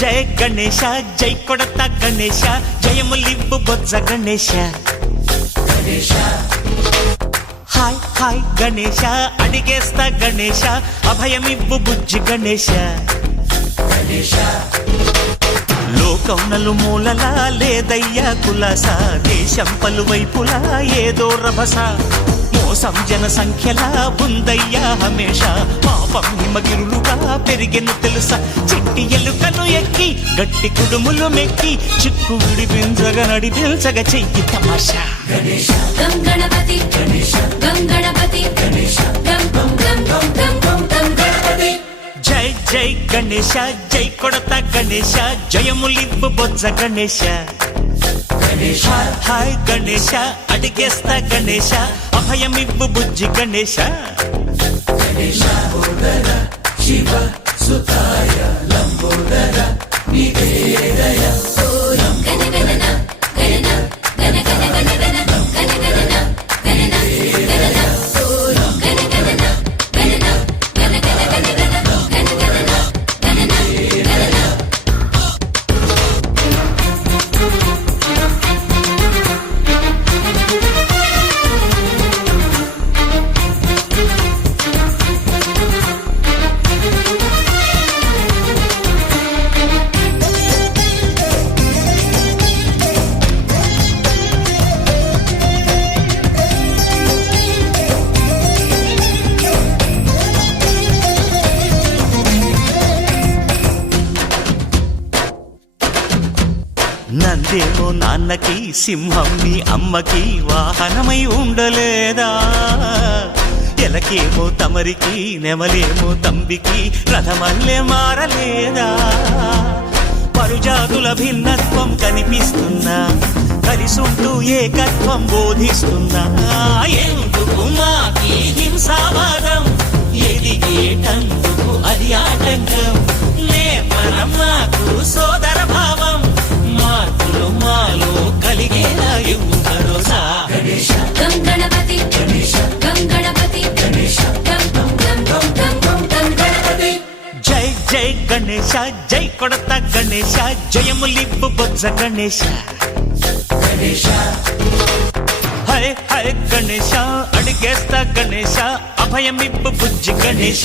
జయ గణేశ జై కొడత గణేశ జయములివ్వు బొజ్జ Ganesha hi hi Ganesha అడిగేస్తా Ganesha అభయమివ్వు బుజ్జి గణేశ లోకం నలుమూలలా లేదయ్యా కులాస దేశం పలువైపులా ఏదో రభస మోసం జన సంఖ్యలా ఉందయ్యా హమేష పాపం హిమగిరులుగా పెరిగెను తెలుసా చిట్టి ఎలుకను ఎక్కి గట్టి కుడుములు మెక్కి చిక్కు విడిపించగా నడిపించగ చెయ్యి తమాషా గణపతి గణపతి జై జై గణేశ జై కొడత గణేశ జయములివ్వు బొజ్జ గణేశ హాయ్ గణేశ అడిగేస్తా గణేశ అభయమివ్వు బుజ్జి గణేశ శివ సుతాయ లంబోదర నివేదయ నందేమో నాన్నకి సింహం నీ అమ్మకి వాహనమై ఉండలేదా ఎలకేమో తమరికి నెమలేమో తంబికి రథమల్లే మారలేదా పరుజాతుల భిన్నత్వం కనిపిస్తున్నా కలిసుంటూ ఏకత్వం బోధిస్తున్నా ఎందుకు మాకి హింసావాదం ఎదిగేటందుకు అది ఆటంకం నేపరం మాకు సోదర భావం మార్పులు మాలో కలిగేలా ఇవ్వు భరోసా గణపతి గణపతి జై జై గణేశ జై కొడత గణేశ జయములివ్వు బొజ్జ గణేశ హై హై గణేశ అడిగేస్తా గణేశ అభయమివ్వు బుజ్జి గణేశ